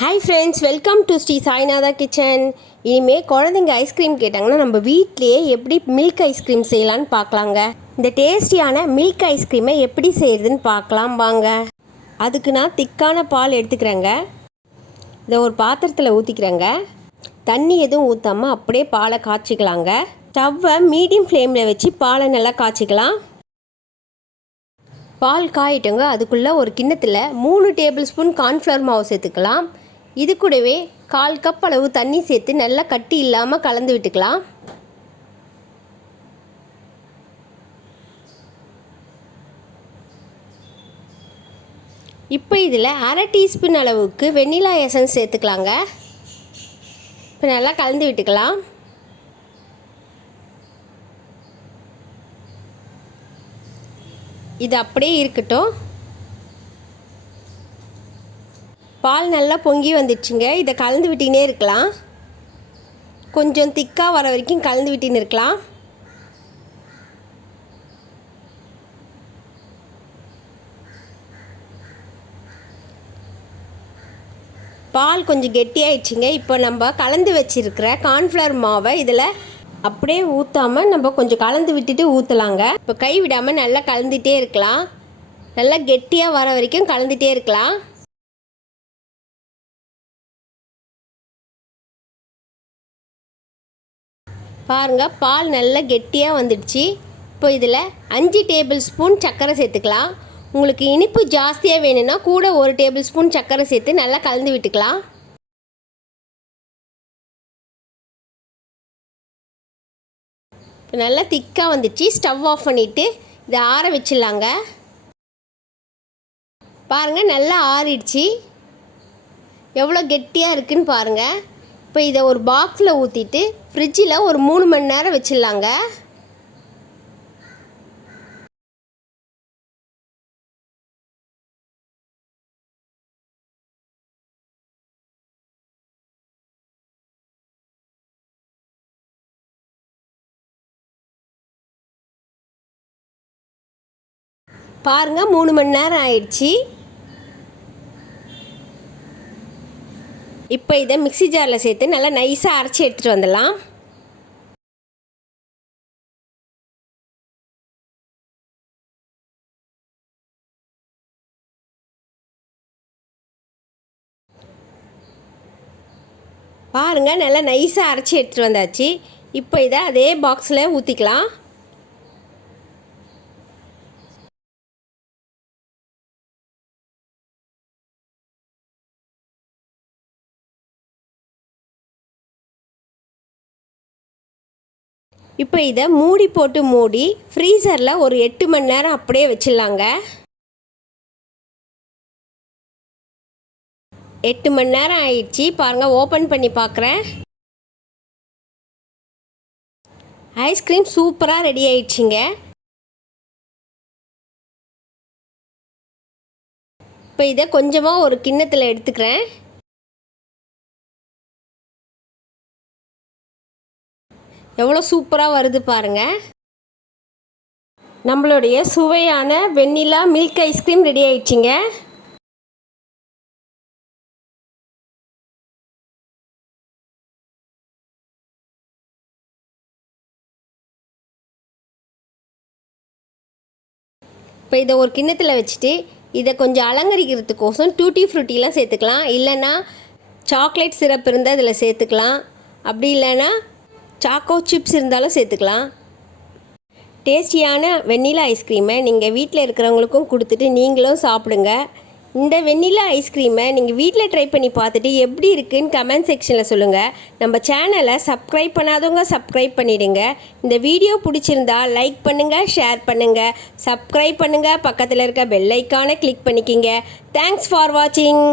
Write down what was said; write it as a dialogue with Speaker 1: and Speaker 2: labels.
Speaker 1: Hi friends welcome to Sri Sainatha kitchen இனிமேல் குழந்தைங்க ice cream கேட்டாங்கன்னா நம்ம வீட்லேயே எப்படி மில்க் ஐஸ்கிரீம் செய்யலான்னு பார்க்கலாங்க. இந்த டேஸ்டியான மில்க் ஐஸ்கிரீமை எப்படி செய்கிறதுன்னு பார்க்கலாம் வாங்க. அதுக்கு நான் திக்கான பால் எடுத்துக்கிறேங்க. இதை ஒரு பாத்திரத்தில் ஊற்றிக்கிறேங்க தண்ணி எதுவும் ஊற்றாமல் அப்படியே பாலை காய்ச்சிக்கலாங்க. ஸ்டவ்வை மீடியம் ஃப்ளேமில் வச்சு பாலை நல்லா காய்ச்சிக்கலாம். பால் காயிட்டுங்க. அதுக்குள்ளே ஒரு கிண்ணத்தில் மூணு டேபிள் ஸ்பூன் கார்ன்ஃப்ளவர் மாவு சேர்த்துக்கலாம். இது கூடவே கால் கப் அளவு தண்ணி சேர்த்து நல்லா கட்டி இல்லாமல் கலந்து விட்டுக்கலாம். இப்போ இதில் அரை டீஸ்பூன் அளவுக்கு வெண்ணிலா எசன்ஸ் சேர்த்துக்கலாங்க. இப்போ நல்லா கலந்து விட்டுக்கலாம். இது அப்படியே இருக்கட்டும். பால் நல்லா பொங்கி வந்துடுச்சுங்க. இதை கலந்து விட்டினே இருக்கலாம். கொஞ்சம் திக்காக வர வரைக்கும் கலந்து விட்டின்னு இருக்கலாம். பால் கொஞ்சம் கெட்டியாயிடுச்சுங்க. இப்போ நம்ம கலந்து வச்சுருக்கிற கார்ன்ஃப்ளவர் மாவை இதில் அப்படியே ஊற்றாமல் நம்ம கொஞ்சம் கலந்து விட்டுட்டு ஊற்றலாங்க இப்போ கை விடாமல் நல்லா கலந்துகிட்டே இருக்கலாம். நல்லா கெட்டியாக வர வரைக்கும் கலந்துகிட்டே இருக்கலாம். பாருங்கள் பால் நல்லா கெட்டியாக வந்துடுச்சு. இப்போ இதில் அஞ்சு டேபிள் ஸ்பூன் சர்க்கரை சேர்த்துக்கலாம். உங்களுக்கு இனிப்பு ஜாஸ்தியாக வேணும்னா கூட ஒரு டேபிள் ஸ்பூன் சர்க்கரை சேர்த்து நல்லா கலந்து விட்டுக்கலாம். இப்போ நல்லா திக்காக வந்துடுச்சு. ஸ்டவ் ஆஃப் பண்ணிவிட்டு இதை ஆற வச்சிடலாங்க. பாருங்கள் நல்லா ஆறிடுச்சு. எவ்வளோ கெட்டியாக இருக்குன்னு பாருங்கள் இப்போ இதை ஒரு பாக்ஸில் ஊற்றிட்டு ஃப்ரிட்ஜில் ஒரு மூணு மணி நேரம் வச்சிடலாங்க. பாருங்கள் மூணு மணி நேரம் ஆயிடுச்சு. இப்போ இதை மிக்ஸி ஜாரில் சேர்த்து நல்லா நைஸாக அரைச்சி எடுத்துகிட்டு வந்துடலாம். பாருங்கள் நல்லா நைஸாக அரைச்சி எடுத்துகிட்டு வந்தாச்சு. இப்போ இதை அதே பாக்ஸில் ஊற்றிக்கலாம் இப்போ இதை மூடி போட்டு மூடி ஃப்ரீசரில் ஒரு எட்டு மணி நேரம் அப்படியே வச்சிடலாங்க. எட்டு மணி நேரம் ஆயிடுச்சு. பாருங்கள் ஓப்பன் பண்ணி பார்க்குறேன். ஐஸ்கிரீம் சூப்பராக ரெடி ஆயிடுச்சுங்க. இப்போ இதை கொஞ்சமாக ஒரு கிண்ணத்தில் எடுத்துக்கிறேன். எவ்வளோ சூப்பராக வருது பாருங்கள் நம்மளுடைய சுவையான vanilla milk ice cream ready ஆயிடுச்சிங்க. இப்போ இதை ஒரு கிண்ணத்தில் வச்சுட்டு இதை கொஞ்சம் அலங்கரிக்கிறதுக்கோசம் டூட்டி ஃப்ரூட்டிலாம் சேர்த்துக்கலாம். இல்லைன்னா சாக்லேட் சிரப் இருந்தால் இதில் சேர்த்துக்கலாம். அப்படி இல்லைன்னா சாக்கோ சிப்ஸ் இருந்தாலும் சேர்த்துக்கலாம். டேஸ்டியான வெண்ணிலா ஐஸ்கிரீமை நீங்கள் வீட்டில் இருக்கிறவங்களுக்கும் கொடுத்துட்டு நீங்களும் சாப்பிடுங்க. இந்த வெண்ணிலா ஐஸ்கிரீமை நீங்கள் வீட்டில் ட்ரை பண்ணி பார்த்துட்டு எப்படி இருக்குன்னு கமெண்ட் செக்ஷனில் சொல்லுங்கள் நம்ம சேனலை சப்ஸ்கிரைப் பண்ணாதவங்க சப்ஸ்கிரைப் பண்ணிவிடுங்க இந்த வீடியோ பிடிச்சிருந்தா லைக் பண்ணுங்கள் ஷேர் பண்ணுங்கள் சப்ஸ்கிரைப் பண்ணுங்கள் பக்கத்தில் இருக்க பெல்லைக்கானை கிளிக் பண்ணிக்கிங்க. தேங்க்ஸ் ஃபார் வாட்சிங்